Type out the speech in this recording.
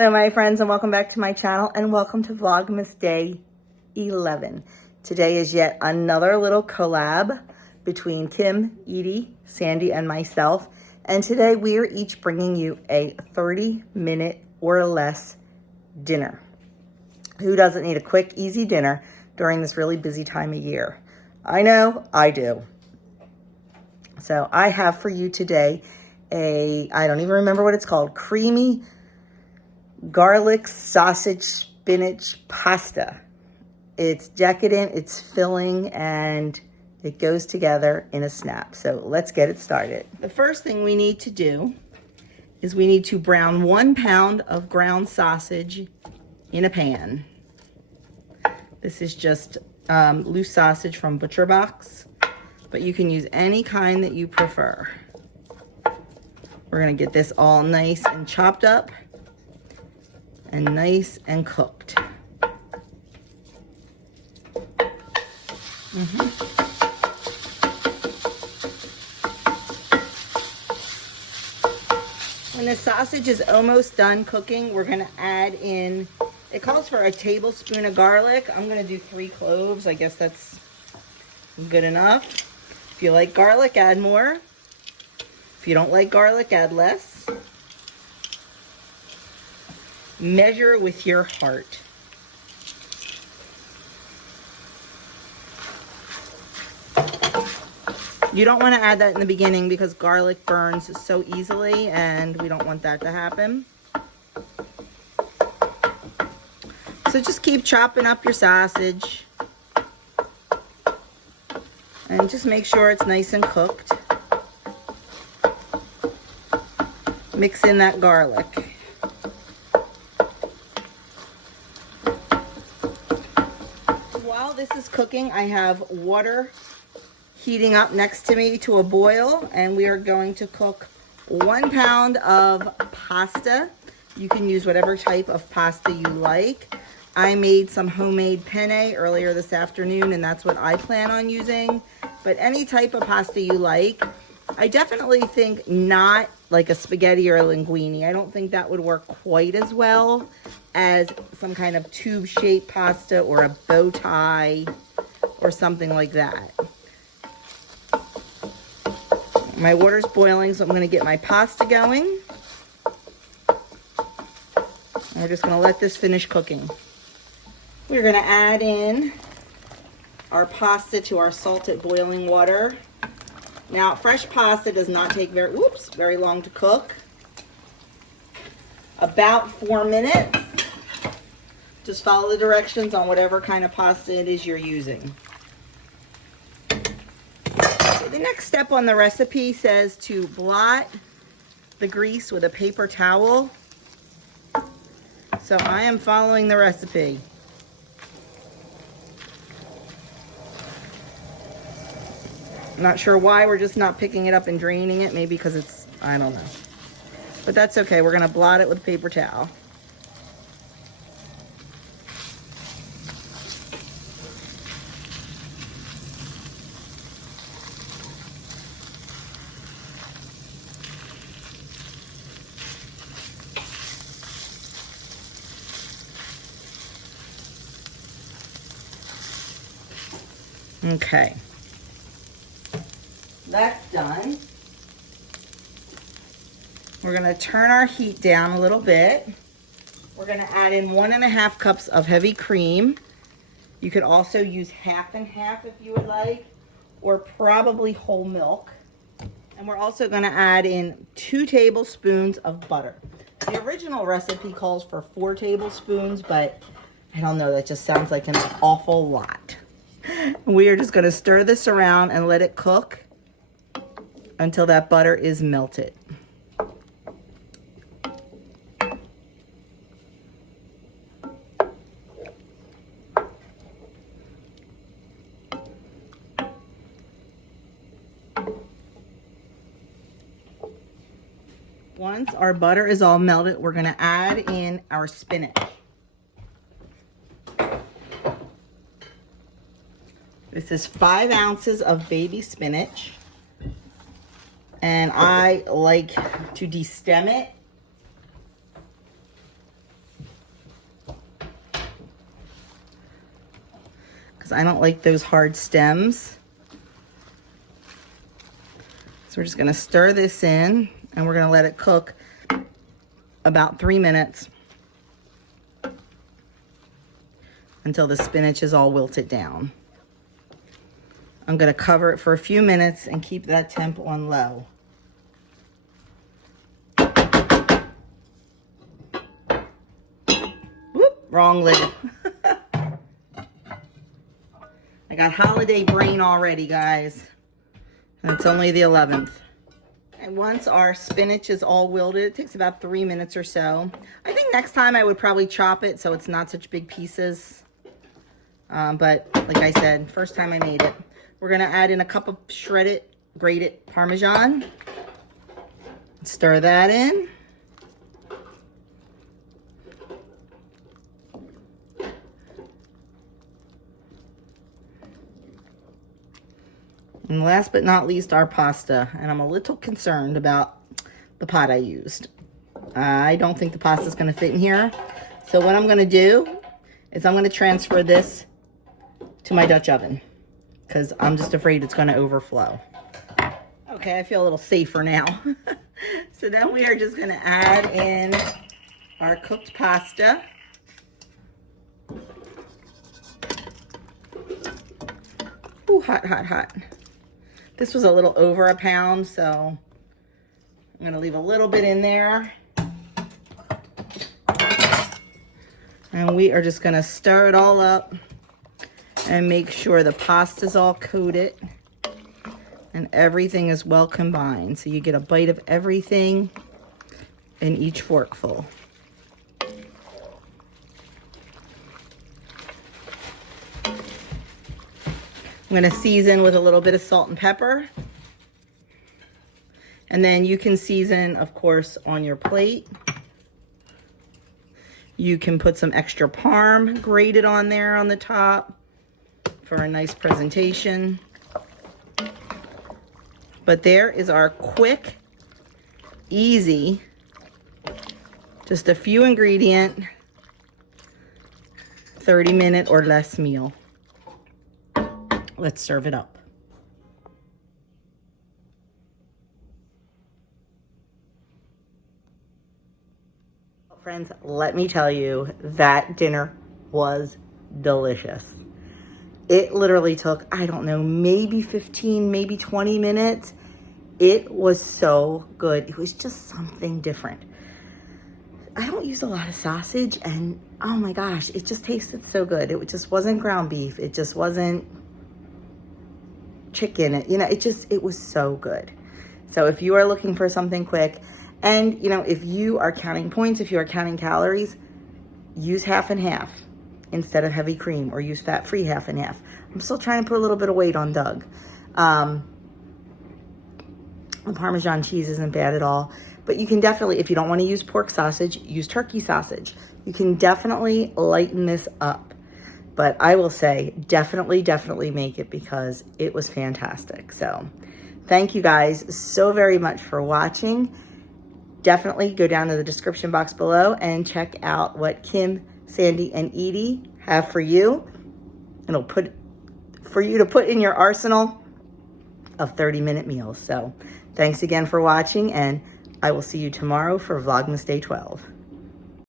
Hello my friends, and welcome back to my channel, and welcome to Vlogmas Day 11. Today is yet another little collab between Kim, Edie, Sandy, and myself. And today we are each bringing you a 30-minute or less dinner. Who doesn't need a quick, easy dinner during this really busy time of year? I know, I do. So I have for you today I don't even remember what it's called, creamy garlic sausage spinach pasta. It's decadent, it's filling, and it goes together in a snap. So let's get it started. The first thing we need to do is we need to brown 1 pound of ground sausage in a pan. This is just loose sausage from Butcher Box, but you can use any kind that you prefer. We're gonna get this all nice and chopped up and nice and cooked. When the sausage is almost done cooking, we're gonna add in, it calls for a tablespoon of garlic. I'm gonna do 3 cloves. I guess that's good enough. If you like garlic, add more. If you don't like garlic, add less. Measure with your heart. You don't want to add that in the beginning because garlic burns so easily, and we don't want that to happen. So just keep chopping up your sausage and just make sure it's nice and cooked. Mix in that garlic. While this is cooking, I have water heating up next to me to a boil, and we are going to cook 1 pound of pasta. You can use whatever type of pasta you like. I made some homemade penne earlier this afternoon, and that's what I plan on using. But any type of pasta you like. I definitely think not like a spaghetti or a linguine. I don't think that would work quite as well as some kind of tube-shaped pasta or a bow tie or something like that. My water's boiling, so I'm going to get my pasta going. And we're just going to let this finish cooking. We're going to add in our pasta to our salted boiling water. Now, fresh pasta does not take very long to cook. About 4 minutes. Just follow the directions on whatever kind of pasta it is you're using. Okay, the next step on the recipe says to blot the grease with a paper towel. So I am following the recipe. I'm not sure why we're just not picking it up and draining it. Maybe because it's, I don't know. But that's okay. We're going to blot it with a paper towel. Okay. That's done. We're going to turn our heat down a little bit. We're going to add in 1.5 cups of heavy cream. You could also use half and half if you would like, or probably whole milk. And we're also going to add in 2 tablespoons of butter. The original recipe calls for 4 tablespoons, but I don't know, that just sounds like an awful lot. We are just going to stir this around and let it cook until that butter is melted. Once our butter is all melted, we're going to add in our spinach. This is 5 ounces of baby spinach. And I like to destem it. because I don't like those hard stems. So we're just gonna stir this in and we're gonna let it cook about 3 minutes until the spinach is all wilted down. I'm gonna cover it for a few minutes and keep that temp on low. Whoop, wrong lid. I got holiday brain already, guys. And it's only the 11th. And once our spinach is all wilted, it takes about 3 minutes or so. I think next time I would probably chop it so it's not such big pieces. But like I said, first time I made it. We're gonna add in a cup of shredded, grated Parmesan. Stir that in. And last but not least, our pasta. And I'm a little concerned about the pot I used. I don't think the pasta is going to fit in here. So what I'm going to do is I'm going to transfer this to my Dutch oven because I'm just afraid it's going to overflow. Okay, I feel a little safer now. So then we are just going to add in our cooked pasta. Ooh, hot, hot, hot. This was a little over a pound, so I'm gonna leave a little bit in there. And we are just gonna stir it all up and make sure the pasta's all coated and everything is well combined. So you get a bite of everything in each forkful. I'm going to season with a little bit of salt and pepper. And then you can season, of course, on your plate. You can put some extra parm grated on there on the top for a nice presentation. But there is our quick, easy, just a few ingredient, 30-minute or less meal. Let's serve it up. Friends, let me tell you, that dinner was delicious. It literally took, I don't know, maybe 15, maybe 20 minutes. It was so good. It was just something different. I don't use a lot of sausage, and oh my gosh, it just tasted so good. It just wasn't ground beef. It just wasn't chicken, you know, it was so good. So if you are looking for something quick, and you know, if you are counting points, if you are counting calories, use half and half instead of heavy cream, or use fat-free half and half. I'm still trying to put a little bit of weight on Doug. The Parmesan cheese isn't bad at all, but you can definitely, if you don't want to use pork sausage, use turkey sausage. You can definitely lighten this up. But I will say, definitely make it because it was fantastic. So thank you guys so very much for watching. Definitely go down to the description box below and check out what Kim, Sandy, and Edie have for you. It'll put for you to put in your arsenal of 30-minute meals. So thanks again for watching, and I will see you tomorrow for Vlogmas Day 12.